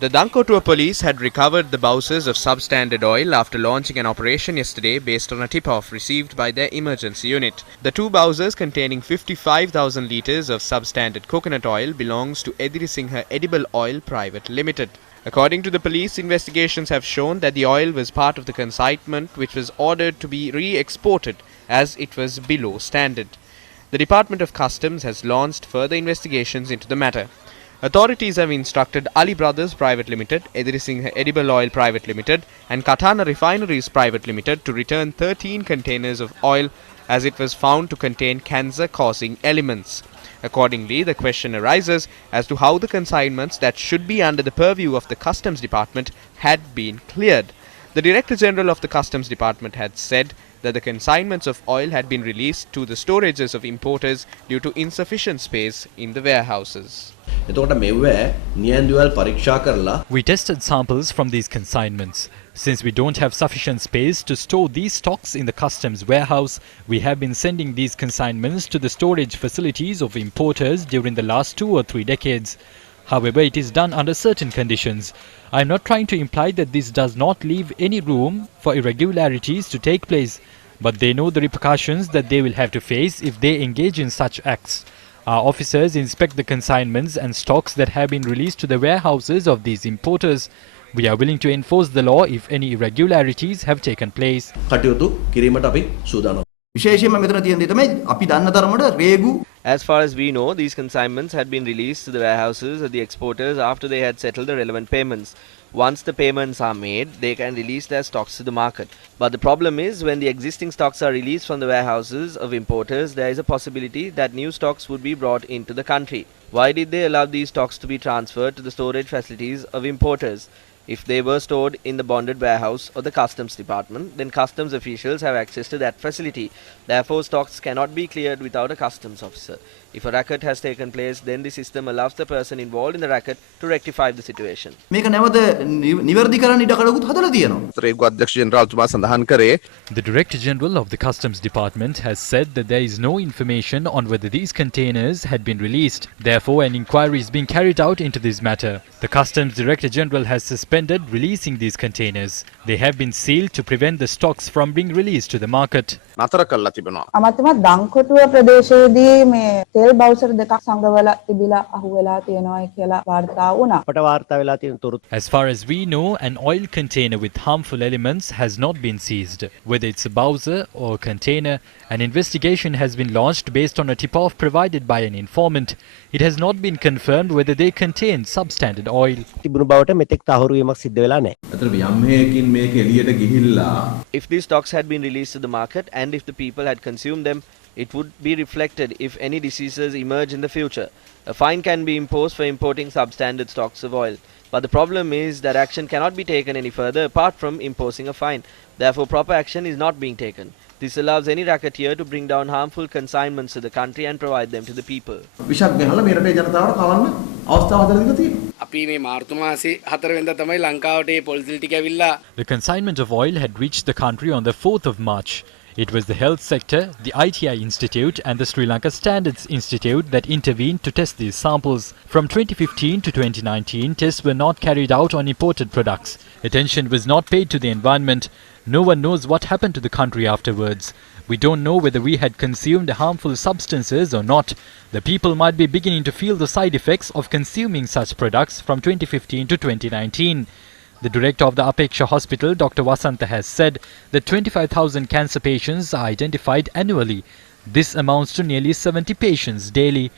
The Dankotua police had recovered the bowsers of substandard oil after launching an operation yesterday based on a tip-off received by their emergency unit. The two bowsers containing 55,000 litres of substandard coconut oil belongs to Edirisinghe Edible Oil Private Limited. According to the police, investigations have shown that the oil was part of the consignment which was ordered to be re-exported as it was below standard. The Department of Customs has launched further investigations into the matter. Authorities have instructed Ali Brothers Private Limited, Edirisinghe Edible Oil Private Limited and Katana Refineries Private Limited to return 13 containers of oil as it was found to contain cancer-causing elements. Accordingly, the question arises as to how the consignments that should be under the purview of the Customs Department had been cleared. The Director General of the Customs Department had said that the consignments of oil had been released to the storages of importers due to insufficient space in the warehouses. We tested samples from these consignments. Since we don't have sufficient space to store these stocks in the customs warehouse, we have been sending these consignments to the storage facilities of importers during the last 2 or 3 decades. However, it is done under certain conditions. I am not trying to imply that this does not leave any room for irregularities to take place, but they know the repercussions that they will have to face if they engage in such acts. Our officers inspect the consignments and stocks that have been released to the warehouses of these importers. We are willing to enforce the law if any irregularities have taken place. As far as we know, these consignments had been released to the warehouses of the exporters after they had settled the relevant payments. Once the payments are made, they can release their stocks to the market. But the problem is, when the existing stocks are released from the warehouses of importers, there is a possibility that new stocks would be brought into the country. Why did they allow these stocks to be transferred to the storage facilities of importers? If they were stored in the bonded warehouse of the Customs Department, then customs officials have access to that facility. Therefore, stocks cannot be cleared without a customs officer. If a racket has taken place, then the system allows the person involved in the racket to rectify the situation. The Director General of the Customs Department has said that there is no information on whether these containers had been released. Therefore, an inquiry is being carried out into this matter. The Customs Director General has suspended releasing these containers. They have been sealed to prevent the stocks from being released to the market. අමතම දංකොටුව ප්‍රදේශයේදී මේ තෙල් bowser දෙකක් සංගවලා තිබිලා අහුවෙලා තියෙනවා කියලා වාර්තා වුණා. As far as we know, an oil container with harmful elements has not been seized. Whether it's a bowser or a container, an investigation has been launched based on a tip-off provided by an informant. It has not been confirmed whether they contain substandard oil. If these stocks had been released to the market and if the people had consumed them, it would be reflected if any diseases emerge in the future. A fine can be imposed for importing substandard stocks of oil. But the problem is that action cannot be taken any further apart from imposing a fine. Therefore, proper action is not being taken. This allows any racketeer to bring down harmful consignments to the country and provide them to the people. The consignment of oil had reached the country on the 4th of March. It was the health sector, the ITI Institute and the Sri Lanka Standards Institute that intervened to test these samples. From 2015 to 2019, tests were not carried out on imported products. Attention was not paid to the environment. No one knows what happened to the country afterwards. We don't know whether we had consumed harmful substances or not. The people might be beginning to feel the side effects of consuming such products from 2015 to 2019. The director of the Apeksha Hospital, Dr. Wasantha, has said that 25,000 cancer patients are identified annually. This amounts to nearly 70 patients daily.